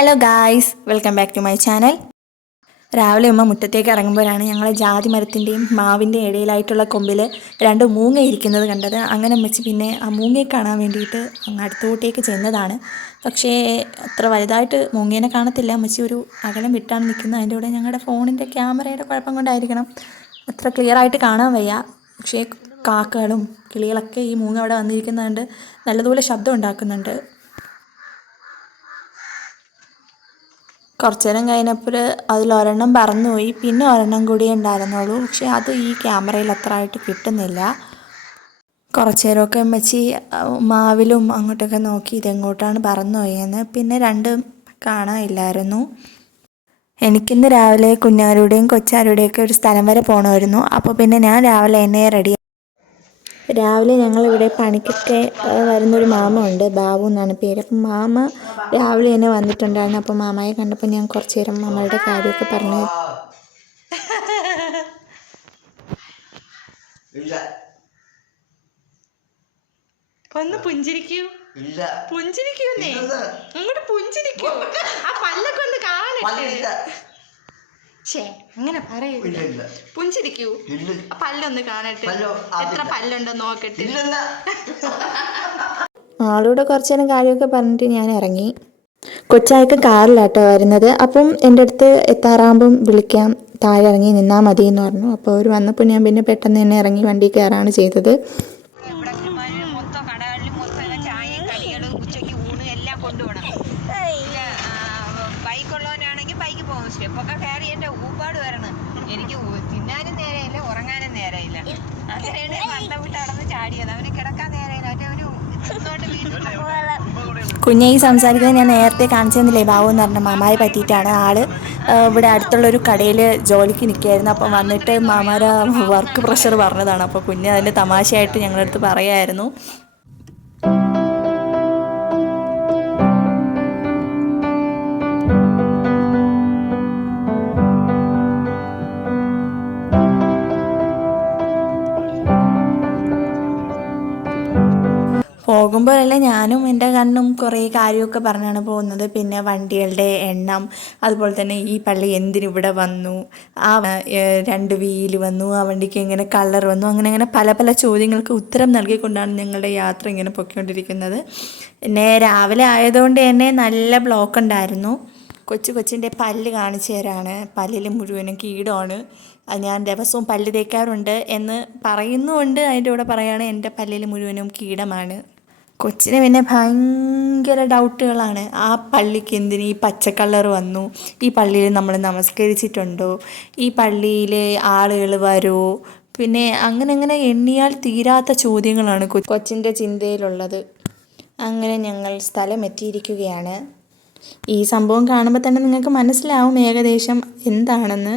Hello guys, welcome back to my channel. രാവിലെ ഉമ്മ മുറ്റത്തേക്ക് ഇറങ്ങുമ്പോഴാണ് ഞങ്ങൾ ജാതി മരത്തിൻ്റെയും മാവിൻ്റെയും ഇടയിലായിട്ടുള്ള കൊമ്പിൽ രണ്ട് മൂങ്ങ ഇരിക്കുന്നത് കണ്ടത്. അങ്ങനെ അമ്മച്ചി പിന്നെ ആ മൂങ്ങയെ കാണാൻ വേണ്ടിയിട്ട് അങ്ങ് അടുത്തോട്ടേക്ക് ചെന്നതാണ്. പക്ഷേ അത്ര വലുതായിട്ട് മൂങ്ങേനെ കാണത്തില്ല. അമ്മച്ചി ഒരു അകലം വിട്ടാണ് നിൽക്കുന്നത്. അതിൻ്റെ കൂടെ ഞങ്ങളുടെ ഫോണിൻ്റെ ക്യാമറയുടെ കുഴപ്പം കൊണ്ടായിരിക്കണം അത്ര ക്ലിയർ ആയിട്ട് കാണാൻ വയ്യ. പക്ഷേ കാക്കകളും കിളികളൊക്കെ ഈ മൂങ്ങ അവിടെ വന്നിരിക്കുന്നതുകൊണ്ട് നല്ലതുപോലെ ശബ്ദം ഉണ്ടാക്കുന്നുണ്ട്. കുറച്ച് നേരം കഴിഞ്ഞപ്പോൾ അതിലൊരെണ്ണം പറന്നുപോയി. പിന്നെ ഒരെണ്ണം കൂടിയേ ഉണ്ടായിരുന്നുള്ളൂ. പക്ഷേ അത് ഈ ക്യാമറയിൽ അത്ര ആയിട്ട് കിട്ടുന്നില്ല. കുറച്ച് നേരമൊക്കെ അമ്മച്ചി മാവിലും അങ്ങോട്ടൊക്കെ നോക്കി ഇതെങ്ങോട്ടാണ് പറന്നുപോയെന്ന്. പിന്നെ രണ്ടും കാണാനില്ലായിരുന്നു. എനിക്കിന്ന് രാവിലെ കുഞ്ഞാരുടെയും കൊച്ചാരുടെയൊക്കെ ഒരു സ്ഥലം വരെ പോകണമായിരുന്നു. അപ്പോൾ പിന്നെ ഞാൻ രാവിലെ എന്നെ രാവിലെ ഞങ്ങളിവിടെ പണിക്കൊക്കെ വരുന്നൊരു മാമ ഉണ്ട്, ബാബു എന്നാണ് പേര്. അപ്പം മാമ രാവിലെ തന്നെ വന്നിട്ടുണ്ടായിരുന്നു. അപ്പം മാമയെ കണ്ടപ്പോൾ ഞാൻ കുറച്ച് നേരം മാമയുടെ കാര്യമൊക്കെ പറഞ്ഞു. ഒന്ന് പുഞ്ചിരിക്കൂ, പുഞ്ചിരിക്കൂന്നേ, അങ്ങോട്ട് പുഞ്ചിരിക്കൂ. ആ പല്ലൊക്കെ ഒന്ന് കാണട്ടെ. ഛേ, അങ്ങനെ പറയില്ല. പുഞ്ചിരിക്കൂ, പല്ലൊന്ന് കാണട്ടെ, എത്ര പല്ലുണ്ടോ നോക്കട്ടെ. ആളോട് കുറച്ചു നേരം കാര്യമൊക്കെ പറഞ്ഞിട്ട് ഞാൻ ഇറങ്ങി. കൊച്ചായിട്ട് കാറിലാട്ടോ വരുന്നത്. അപ്പം എൻ്റെ അടുത്ത് എത്താറാകുമ്പം വിളിക്കാം, താഴെ ഇറങ്ങി നിന്നാൽ മതി എന്ന് പറഞ്ഞു. അപ്പോൾ അവർ വന്നപ്പോൾ ഞാൻ പിന്നെ പെട്ടെന്ന് തന്നെ ഇറങ്ങി വണ്ടി കയറാണ് ചെയ്തത്. സ്റ്റെപ്പൊക്കെ കയറി എൻ്റെ ഊപ്പാട് വരണം. എനിക്ക് തിന്നാനും നേരെയില്ല, ഉറങ്ങാനും നേരെയില്ല. അങ്ങനെയാണ് വന്ന വിട്ട് അടന്ന് ചാടിയത്. അവന് കിടക്കാൻ നേരെയില്ല. ഒരു കുഞ്ഞെ ഈ സംസാരിക്കുന്നത് ഞാൻ നേരത്തെ കാണിച്ചെന്നില്ലേ, ബാബു എന്ന് പറഞ്ഞ മാമായെ പറ്റിയിട്ടാണ്. ആള് ഇവിടെ അടുത്തുള്ളൊരു കടയിൽ ജോലിക്ക് നിൽക്കുകയായിരുന്നു. അപ്പം വന്നിട്ട് മാമാരെ വർക്ക് പ്രഷർ പറഞ്ഞതാണ്. അപ്പോൾ കുഞ്ഞ് അതിൻ്റെ തമാശയായിട്ട് ഞങ്ങളുടെ അടുത്ത് പറയായിരുന്നു. പോകുമ്പോഴല്ലേ ഞാനും എൻ്റെ കണ്ണും കുറേ കാര്യമൊക്കെ പറഞ്ഞാണ് പോകുന്നത്. പിന്നെ വണ്ടികളുടെ എണ്ണം, അതുപോലെ തന്നെ ഈ പള്ളി എന്തിനിവിടെ വന്നു, ആ രണ്ട് വീല് വന്നു, ആ വണ്ടിക്ക് എങ്ങനെ കളർ വന്നു, അങ്ങനെ പല പല ചോദ്യങ്ങൾക്ക് ഉത്തരം നൽകിക്കൊണ്ടാണ് ഞങ്ങളുടെ യാത്ര ഇങ്ങനെ പൊയ്ക്കൊണ്ടിരിക്കുന്നത്. പിന്നെ രാവിലെ ആയതുകൊണ്ട് തന്നെ നല്ല ബ്ലോക്ക് ഉണ്ടായിരുന്നു. കൊച്ചിൻ്റെ പല്ല് കാണിച്ചു തരാണ്. പല്ലിൽ മുഴുവനും കീടമാണ്. ഞാൻ ദിവസവും പല്ല് തേക്കാറുണ്ട് എന്ന് പറയുന്നുമുണ്ട്. അതിൻ്റെ കൂടെ പറയുകയാണ് എൻ്റെ പല്ലിൽ മുഴുവനും കീടമാണ്. കൊച്ചിന് പിന്നെ ഭയങ്കര ഡൗട്ടുകളാണ്. ആ പള്ളിക്ക് എന്തിന് ഈ പച്ച കളർ വന്നു, ഈ പള്ളിയിൽ നമ്മൾ നമസ്കരിച്ചിട്ടുണ്ടോ, ഈ പള്ളിയിൽ ആളുകൾ വരുമോ, പിന്നെ അങ്ങനെ എണ്ണിയാൽ തീരാത്ത ചോദ്യങ്ങളാണ് കൊച്ചിൻ്റെ ചിന്തയിലുള്ളത്. അങ്ങനെ ഞങ്ങൾ സ്ഥലം എത്തിയിരിക്കുകയാണ്. ഈ സംഭവം കാണുമ്പോൾ തന്നെ നിങ്ങൾക്ക് മനസ്സിലാവും ഏകദേശം എന്താണെന്ന്.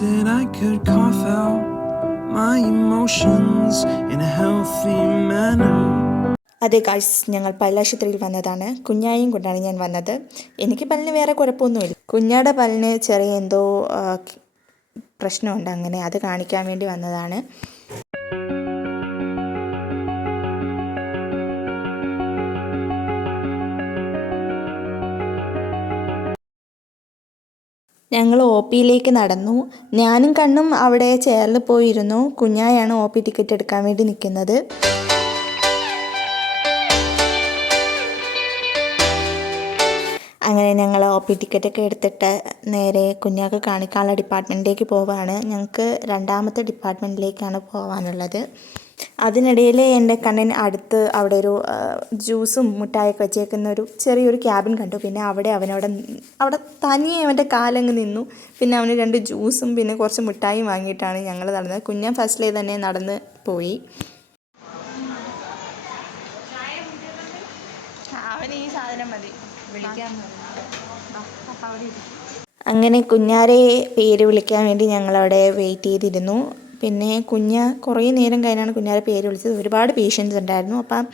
That I could cough out my emotions in a healthy manner. അതെ ഗായ്സ്, ഞങ്ങൾ പല്ലാശുപത്രിയിൽ വന്നതാണ്. കുഞ്ഞായും കൊണ്ടാണ് ഞാൻ വന്നത്. എനിക്ക് പല്ലിന് വേറെ കുഴപ്പമൊന്നുമില്ല. കുഞ്ഞാടെ പല്ലിന് ചെറിയ എന്തോ പ്രശ്നമുണ്ട്. അങ്ങനെ അത് കാണിക്കാൻ വേണ്ടി വന്നതാണ്. ഞങ്ങൾ ഒ പിയിലേക്ക് നടന്നു. ഞാനും കണ്ണും അവിടെ ചെയറിൽ പോയിരുന്നു. കുഞ്ഞായാണ് ഒ പി ടിക്കറ്റ് എടുക്കാൻ വേണ്ടി നിൽക്കുന്നത്. അങ്ങനെ ഞങ്ങൾ ഒ പി ടിക്കറ്റൊക്കെ എടുത്തിട്ട് നേരെ കുഞ്ഞാക്ക് കാണിക്കാനുള്ള ഡിപ്പാർട്ട്മെൻറ്റിലേക്ക് പോവുകയാണ്. ഞങ്ങൾക്ക് രണ്ടാമത്തെ ഡിപ്പാർട്ട്മെൻറ്റിലേക്കാണ് പോകാനുള്ളത്. അതിനിടയിൽ എൻ്റെ കണ്ണിന് അടുത്ത് അവിടെ ഒരു ജ്യൂസും മുട്ടായൊക്കെ വെച്ചേക്കുന്ന ഒരു ചെറിയൊരു ക്യാബിൻ കണ്ടു. പിന്നെ അവിടെ തനിയെ അവൻ്റെ കാലങ്ങ് നിന്നു. പിന്നെ അവന് 2 ജ്യൂസും പിന്നെ കുറച്ച് മുട്ടായും വാങ്ങിയിട്ടാണ് ഞങ്ങൾ നടന്നത്. കുഞ്ഞൻ ഫസ്റ്റിലേ തന്നെ നടന്ന് പോയി. അങ്ങനെ കുഞ്ഞാരെ പേര് വിളിക്കാൻ വേണ്ടി ഞങ്ങളവിടെ വെയിറ്റ് ചെയ്തിരുന്നു. പിന്നെ കുറേ നേരം കഴിഞ്ഞാണ് കുഞ്ഞാരെ പേര് വിളിച്ചത്. ഒരുപാട് പേഷ്യൻസ് ഉണ്ടായിരുന്നു. അപ്പം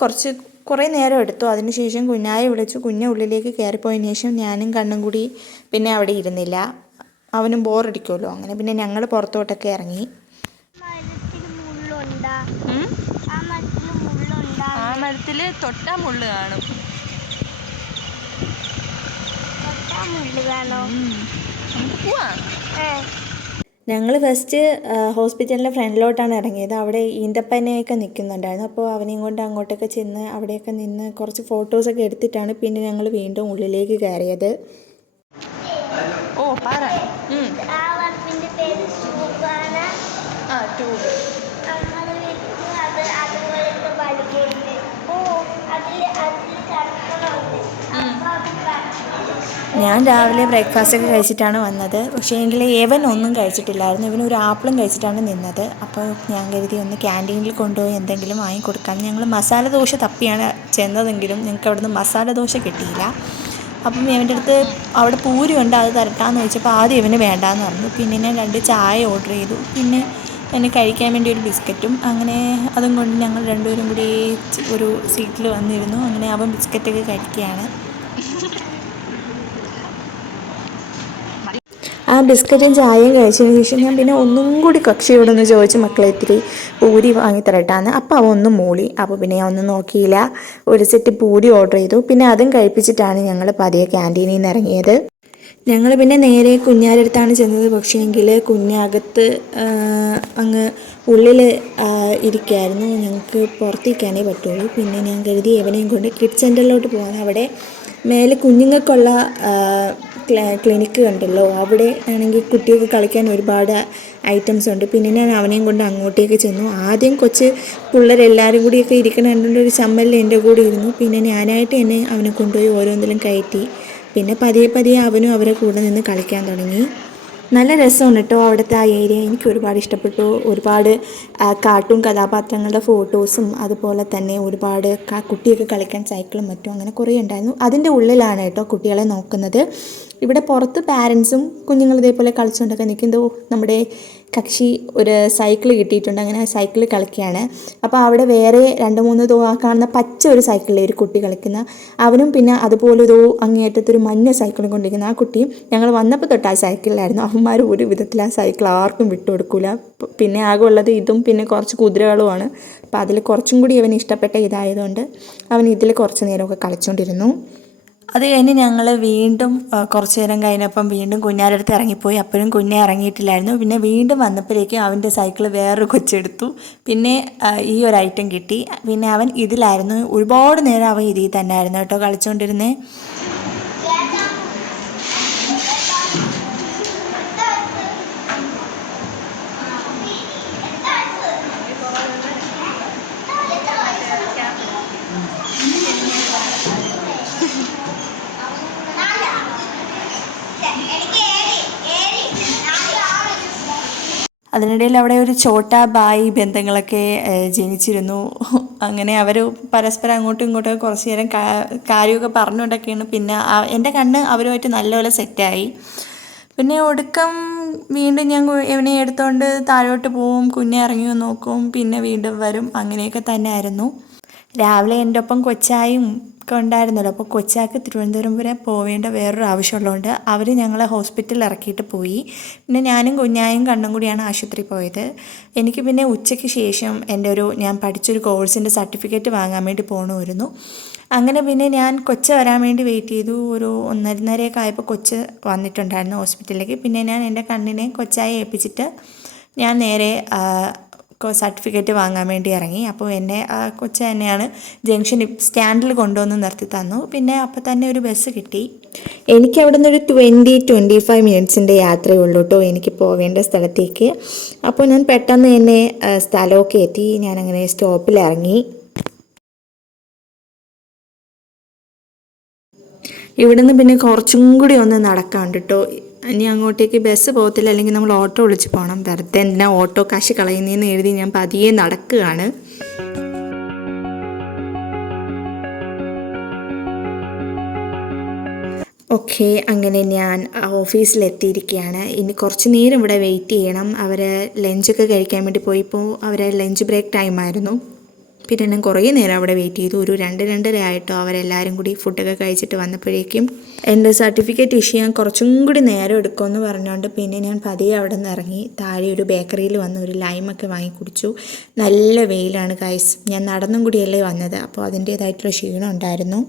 കുറച്ച് കുറേ നേരം എടുത്തു. അതിനുശേഷം കുഞ്ഞായെ വിളിച്ചു. കുഞ്ഞ് ഉള്ളിലേക്ക് കയറിപ്പോയതിന് ശേഷം ഞാനും കണ്ണും കൂടി പിന്നെ അവിടെ ഇരുന്നില്ല. അവനും ബോറടിക്കുമല്ലോ. അങ്ങനെ പിന്നെ ഞങ്ങൾ പുറത്തോട്ടൊക്കെ ഇറങ്ങി. ആ മരത്തിൽ തൊട്ടാ മുള്ള് കാണും. ഞങ്ങൾ ഫസ്റ്റ് ഹോസ്പിറ്റലിൻ്റെ ഫ്രണ്ടിലോട്ടാണ് ഇറങ്ങിയത്. അവിടെ ഈന്തപ്പനയൊക്കെ നിൽക്കുന്നുണ്ടായിരുന്നു. അപ്പോൾ അവനെയും കൊണ്ട് അങ്ങോട്ടൊക്കെ ചെന്ന് അവിടെയൊക്കെ നിന്ന് കുറച്ച് ഫോട്ടോസൊക്കെ എടുത്തിട്ടാണ് പിന്നെ ഞങ്ങൾ വീണ്ടും ഉള്ളിലേക്ക് കയറിയത്. ഓ പറ. ഞാൻ രാവിലെ ബ്രേക്ക്ഫാസ്റ്റൊക്കെ കഴിച്ചിട്ടാണ് വന്നത്. പക്ഷേ എങ്കിൽ ഇവൻ ഒന്നും കഴിച്ചിട്ടില്ലായിരുന്നു. ഇവൻ ഒരു ആപ്പിളും കഴിച്ചിട്ടാണ് നിന്നത്. അപ്പോൾ ഞാൻ കരുതി ഒന്ന് ക്യാൻറ്റീനിൽ കൊണ്ടുപോയി എന്തെങ്കിലും വാങ്ങിക്കൊടുക്കാൻ. ഞങ്ങൾ മസാല ദോശ തപ്പിയാണ് ചെന്നതെങ്കിലും ഞങ്ങൾക്ക് അവിടുന്ന് മസാല ദോശ കിട്ടിയില്ല. അപ്പം ഇവൻ്റെ അടുത്ത് അവിടെ പൂരി ഉണ്ട്, അത് തരട്ടാന്ന് ചോദിച്ചപ്പോൾ ആദ്യം ഇവന് വേണ്ടാന്ന് പറഞ്ഞു. പിന്നെ ഞാൻ 2 ചായ ഓർഡർ ചെയ്തു. പിന്നെ എന്നെ കഴിക്കാൻ വേണ്ടി ഒരു ബിസ്ക്കറ്റും. അങ്ങനെ അതും കൊണ്ട് ഞങ്ങൾ രണ്ടുപേരും കൂടി ഒരു സീറ്റിൽ വന്നിരുന്നു. അങ്ങനെ അവൻ ബിസ്ക്കറ്റൊക്കെ കഴിക്കുകയാണ്. ആ ബിസ്ക്കറ്റും ചായയും കഴിച്ചതിന് ശേഷം ഞാൻ പിന്നെ ഒന്നും കൂടി കക്ഷിയോടൊന്ന് ചോദിച്ചു, മക്കളെ ഇത്തിരി പൂരി വാങ്ങി തരട്ടാന്ന്. അപ്പോൾ അവൻ ഒന്നും മൂളി. അപ്പോൾ പിന്നെ ഞാൻ ഒന്നും നോക്കിയില്ല, ഒരു സെറ്റ് പൂരി ഓർഡർ ചെയ്തു. പിന്നെ അതും കഴിപ്പിച്ചിട്ടാണ് ഞങ്ങൾ പതിയെ ക്യാൻറ്റീനിൽ നിന്ന് ഇറങ്ങിയത്. ഞങ്ങൾ പിന്നെ നേരെ കുഞ്ഞാരടുത്താണ് ചെന്നത്. പക്ഷേ എങ്കിൽ കുഞ്ഞകത്ത് അങ്ങ് ഉള്ളിൽ ഇരിക്കുകയായിരുന്നു. ഞങ്ങൾക്ക് പുറത്തേക്കാനേ പറ്റുള്ളൂ. പിന്നെ ഞാൻ കരുതി എവനെയും കൊണ്ട് കിഡ്സ് സെൻ്ററിലോട്ട് പോകാൻ. അവിടെ മേലെ കുഞ്ഞുങ്ങൾക്കുള്ള ക്ലിനിക്ക് ഉണ്ടല്ലോ, അവിടെ ആണെങ്കിൽ കുട്ടികൾക്ക് കളിക്കാൻ ഒരുപാട് ഐറ്റംസ് ഉണ്ട്. പിന്നെ ഞാൻ അവനെയും കൊണ്ട് അങ്ങോട്ടേക്ക് ചെന്നു. ആദ്യം കൊച്ച് പിള്ളേരെല്ലാവരും കൂടിയൊക്കെ ഇരിക്കണ കണ്ടുകൊണ്ട് ഒരു ചമ്മലിൽ എൻ്റെ കൂടെ ഇരുന്നു. പിന്നെ ഞാനായിട്ട് എന്നെ അവനെ കൊണ്ടുപോയി ഓരോന്നിലും കയറ്റി. പിന്നെ പതിയെ അവനും അവരെ കൂടെ നിന്ന് കളിക്കാൻ തുടങ്ങി. നല്ല രസമാണ് കേട്ടോ അവിടുത്തെ ആ ഏരിയ. എനിക്ക് ഒരുപാട് ഇഷ്ടപ്പെട്ടു. ഒരുപാട് കാർട്ടൂൺ കഥാപാത്രങ്ങളുടെ ഫോട്ടോസും അതുപോലെ തന്നെ ഒരുപാട് കുട്ടിയൊക്കെ കളിക്കാൻ സൈക്കിളും മറ്റും അങ്ങനെ കുറേ ഉണ്ടായിരുന്നു. അതിൻ്റെ ഉള്ളിലാണ് കേട്ടോ കുട്ടികളെ നോക്കുന്നത്. ഇവിടെ പുറത്ത് പാരൻസും കുഞ്ഞുങ്ങൾ ഇതേപോലെ കളിച്ചുകൊണ്ടൊക്കെ നിൽക്കുന്നത്. നമ്മുടെ കക്ഷി ഒരു സൈക്കിൾ കിട്ടിയിട്ടുണ്ട്. അങ്ങനെ ആ സൈക്കിൾ കളിക്കുകയാണ്. അപ്പോൾ അവിടെ വേറെ 2-3 കാണുന്ന പച്ച ഒരു സൈക്കിളിൽ ഒരു കുട്ടി കളിക്കുന്ന അവനും പിന്നെ അതുപോലൊരു അങ്ങേയറ്റത്തൊരു മഞ്ഞ സൈക്കിളും കൊണ്ടിരിക്കുന്ന ആ കുട്ടിയും ഞങ്ങൾ വന്നപ്പോൾ തൊട്ട് ആ സൈക്കിളിലായിരുന്നു. അവന്മാർ ഒരു വിധത്തിൽ ആ സൈക്കിൾ ആർക്കും വിട്ടുകൊടുക്കില്ല. പിന്നെ ആകെ ഉള്ളത് ഇതും പിന്നെ കുറച്ച് കുതിരകളുമാണ്. അപ്പോൾ അതിൽ കുറച്ചും കൂടി അവന് ഇഷ്ടപ്പെട്ട ഇതായതുകൊണ്ട് അവൻ ഇതിൽ കുറച്ച് നേരമൊക്കെ കളിച്ചുകൊണ്ടിരുന്നു. അത് കഴിഞ്ഞ് ഞങ്ങൾ വീണ്ടും കുറച്ച് നേരം കഴിഞ്ഞപ്പം വീണ്ടും കുഞ്ഞാരുടെ അടുത്ത് ഇറങ്ങിപ്പോയി. അപ്പോഴും കുഞ്ഞെ ഇറങ്ങിയിട്ടില്ലായിരുന്നു. പിന്നെ വീണ്ടും വന്നപ്പോഴേക്കും അവൻ്റെ സൈക്കിൾ വേറൊരു കൊച്ചെടുത്തു. പിന്നെ ഈ ഒരു ഐറ്റം കിട്ടി. പിന്നെ അവൻ ഇതിലായിരുന്നു. ഒരുപാട് നേരം അവൻ ഇതിൽ തന്നെ ആയിരുന്നു കേട്ടോ കളിച്ചുകൊണ്ടിരുന്നേ. അതിനിടയിൽ അവിടെ ഒരു ഛോട്ടാ ബായി ബന്ധങ്ങളൊക്കെ ജനിച്ചിരുന്നു. അങ്ങനെ അവർ പരസ്പരം അങ്ങോട്ടും ഇങ്ങോട്ടും കുറച്ച് നേരം കാര്യമൊക്കെ പറഞ്ഞുകൊണ്ടൊക്കെയാണ്. പിന്നെ എൻ്റെ കണ്ണ് അവരുമായിട്ട് നല്ലപോലെ സെറ്റായി. പിന്നെ ഒടുക്കം വീണ്ടും ഞാൻ ഇവനെ എടുത്തുകൊണ്ട് താഴോട്ട് പോവും, കുഞ്ഞെ ഇറങ്ങി നോക്കും, പിന്നെ വീണ്ടും വരും. അങ്ങനെയൊക്കെ തന്നെ ആയിരുന്നു. രാവിലെ എൻ്റെ ഒപ്പം കൊച്ചായും ഒക്കെ ഉണ്ടായിരുന്നല്ലോ. അപ്പോൾ കൊച്ചാക്ക് തിരുവനന്തപുരം വരെ പോവേണ്ട വേറൊരു ആവശ്യമുള്ളതുകൊണ്ട് അവർ ഞങ്ങളെ ഹോസ്പിറ്റലിൽ ഇറക്കിയിട്ട് പോയി. പിന്നെ ഞാനും കുഞ്ഞായും കണ്ണും കൂടിയാണ് ആശുപത്രിയിൽ പോയത്. എനിക്ക് പിന്നെ ഉച്ചയ്ക്ക് ശേഷം ഞാൻ പഠിച്ചൊരു കോഴ്സിൻ്റെ സർട്ടിഫിക്കറ്റ് വാങ്ങാൻ വേണ്ടി പോകണമായിരുന്നു. അങ്ങനെ പിന്നെ ഞാൻ കൊച്ച് വരാൻ വേണ്ടി വെയിറ്റ് ചെയ്തു. ഒരു 1:30 ആയപ്പോൾ കൊച്ച് വന്നിട്ടുണ്ടായിരുന്നു ഹോസ്പിറ്റലിലേക്ക്. പിന്നെ ഞാൻ എൻ്റെ കണ്ണിനെ കൊച്ചായി ഏൽപ്പിച്ചിട്ട് ഞാൻ നേരെ സർട്ടിഫിക്കറ്റ് വാങ്ങാൻ വേണ്ടി ഇറങ്ങി. അപ്പോൾ എന്നെ കൊച്ച് തന്നെയാണ് ജംഗ്ഷൻ സ്റ്റാൻഡിൽ കൊണ്ടുവന്ന് നിർത്തി തന്നു. പിന്നെ അപ്പോൾ തന്നെ ഒരു ബസ് കിട്ടി. എനിക്ക് അവിടെ നിന്നൊരു 20-25 മിനിറ്റ്സിൻ്റെ യാത്രയുള്ളൂ കേട്ടോ എനിക്ക് പോവേണ്ട സ്ഥലത്തേക്ക്. അപ്പോൾ ഞാൻ പെട്ടെന്ന് തന്നെ സ്ഥലമൊക്കെ എത്തി. ഞാനങ്ങനെ സ്റ്റോപ്പിൽ ഇറങ്ങി. ഇവിടുന്ന് പിന്നെ കുറച്ചും കൂടി ഒന്ന് നടക്കാണ്ട് കേട്ടോ. ഇനി അങ്ങോട്ടേക്ക് ബസ് പോകത്തില്ല, അല്ലെങ്കിൽ നമ്മൾ ഓട്ടോ വിളിച്ച് പോകണം. വെറുതെ എന്തിനാ ഓട്ടോ കാശ് കളയുന്നതെന്ന് എഴുതി ഞാൻ പതിയെ നടക്കുകയാണ്. ഓക്കെ, അങ്ങനെ ഞാൻ ഓഫീസിലെത്തിയിരിക്കുകയാണ്. ഇനി കുറച്ച് നേരം ഇവിടെ വെയിറ്റ് ചെയ്യണം. അവർ ലഞ്ചൊക്കെ കഴിക്കാൻ വേണ്ടി പോയിപ്പോൾ അവർ ലഞ്ച് ബ്രേക്ക് ടൈമായിരുന്നു. പിന്നെ ഞാൻ കുറേ നേരം അവിടെ വെയിറ്റ് ചെയ്തു. ഒരു 2-2:30 ആയിട്ടോ അവരെല്ലാവരും കൂടി ഫുഡൊക്കെ കഴിച്ചിട്ട് വന്നപ്പോഴേക്കും. എൻ്റെ സർട്ടിഫിക്കറ്റ് ഇഷ്യൂ ചെയ്യാൻ കുറച്ചും കൂടി നേരം എടുക്കുമെന്ന് പറഞ്ഞുകൊണ്ട് പിന്നെ ഞാൻ പതിയെ അവിടെ നിന്ന് ഇറങ്ങി താഴെ ഒരു ബേക്കറിയിൽ വന്ന് ഒരു ലൈമൊക്കെ വാങ്ങി കുടിച്ചു. നല്ല വെയിലാണ് ഗൈസ്. ഞാൻ നടന്നും കൂടിയല്ലേ വന്നത്, അപ്പോൾ അതിൻ്റേതായിട്ടുള്ള ക്ഷീണം ഉണ്ടായിരുന്നു.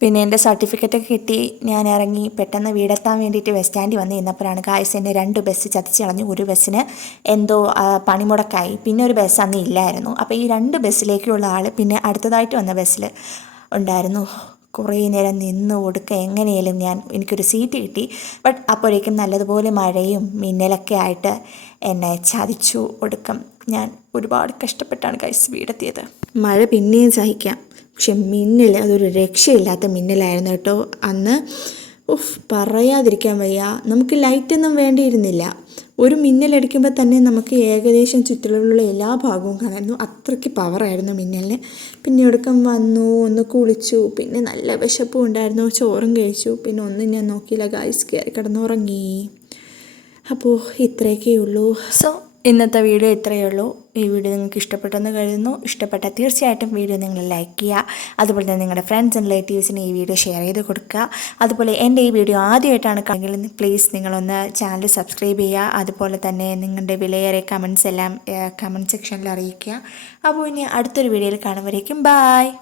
പിന്നെ എൻ്റെ സർട്ടിഫിക്കറ്റൊക്കെ കിട്ടി ഞാൻ ഇറങ്ങി പെട്ടെന്ന് വീടെത്താൻ വേണ്ടിയിട്ട് ബസ് സ്റ്റാൻഡിൽ വന്ന് നിന്നപ്പോഴാണ് ഗായ്സ് എൻ്റെ 2 ബസ് ചതിച്ച് കളഞ്ഞു. ഒരു ബസ്സിന് എന്തോ പണിമുടക്കായി, പിന്നെ ഒരു ബസ് അന്ന് ഇല്ലായിരുന്നു. അപ്പോൾ ഈ 2 ബസ്സിലേക്കുള്ള ആൾ പിന്നെ അടുത്തതായിട്ട് വന്ന ബസ്സിൽ ഉണ്ടായിരുന്നു. കുറേ നേരം നിന്ന് കൊടുക്കുക എങ്ങനെയാലും എനിക്കൊരു സീറ്റ് കിട്ടി. ബട്ട് അപ്പോഴേക്കും നല്ലതുപോലെ മഴയും മിന്നലൊക്കെ ആയിട്ട് എന്നെ ചതിച്ചു ഒടുക്കം. ഞാൻ ഒരുപാട് കഷ്ടപ്പെട്ടാണ് ഗൈസ് വീടെത്തിയത്. മഴ പിന്നെയും സഹിക്കാം, പക്ഷെ മിന്നൽ അതൊരു രക്ഷയില്ലാത്ത മിന്നലായിരുന്നു കേട്ടോ അന്ന്. പറയാതിരിക്കാൻ വയ്യ. നമുക്ക് ലൈറ്റൊന്നും വേണ്ടിയിരുന്നില്ല. ഒരു മിന്നലടിക്കുമ്പോൾ തന്നെ നമുക്ക് ഏകദേശം ചുറ്റിലുള്ള എല്ലാ ഭാഗവും കാണായിരുന്നു. അത്രയ്ക്ക് പവറായിരുന്നു മിന്നലിന്. പിന്നെ ഒടുക്കം വന്നു, ഒന്ന് കുളിച്ചു, പിന്നെ നല്ല വിശപ്പും ഉണ്ടായിരുന്നു, ചോറും കഴിച്ചു. പിന്നെ ഒന്നും ഞാൻ നോക്കിയില്ല ഗൈസ്, കയറി കിടന്നുറങ്ങി. അപ്പോൾ ഇത്രയൊക്കെ ഉള്ളൂ. സോ ഇന്നത്തെ വീഡിയോ ഇത്രയേ ഉള്ളൂ. ഈ വീഡിയോ നിങ്ങൾക്ക് ഇഷ്ടപ്പെട്ടെന്ന് കരുതുന്നു. ഇഷ്ടപ്പെട്ടാൽ തീർച്ചയായിട്ടും വീഡിയോ നിങ്ങൾ ലൈക്ക് ചെയ്യുക. അതുപോലെ തന്നെ നിങ്ങളുടെ ഫ്രണ്ട്സ് ആൻഡ് റിലേറ്റീവ്സിന് ഈ വീഡിയോ ഷെയർ ചെയ്ത് കൊടുക്കുക. അതുപോലെ എൻ്റെ ഈ വീഡിയോ ആദ്യമായിട്ടാണ് കാണുമെങ്കിൽ പ്ലീസ് നിങ്ങളൊന്ന് ചാനൽ സബ്സ്ക്രൈബ് ചെയ്യുക. അതുപോലെ തന്നെ നിങ്ങളുടെ വിലയേറിയ കമൻസ് എല്ലാം കമൻറ്റ് സെക്ഷനിൽ അറിയിക്കുക. അപ്പോൾ ഇനി അടുത്തൊരു വീഡിയോയിൽ കാണുമ്പോഴേക്കും ബായ്.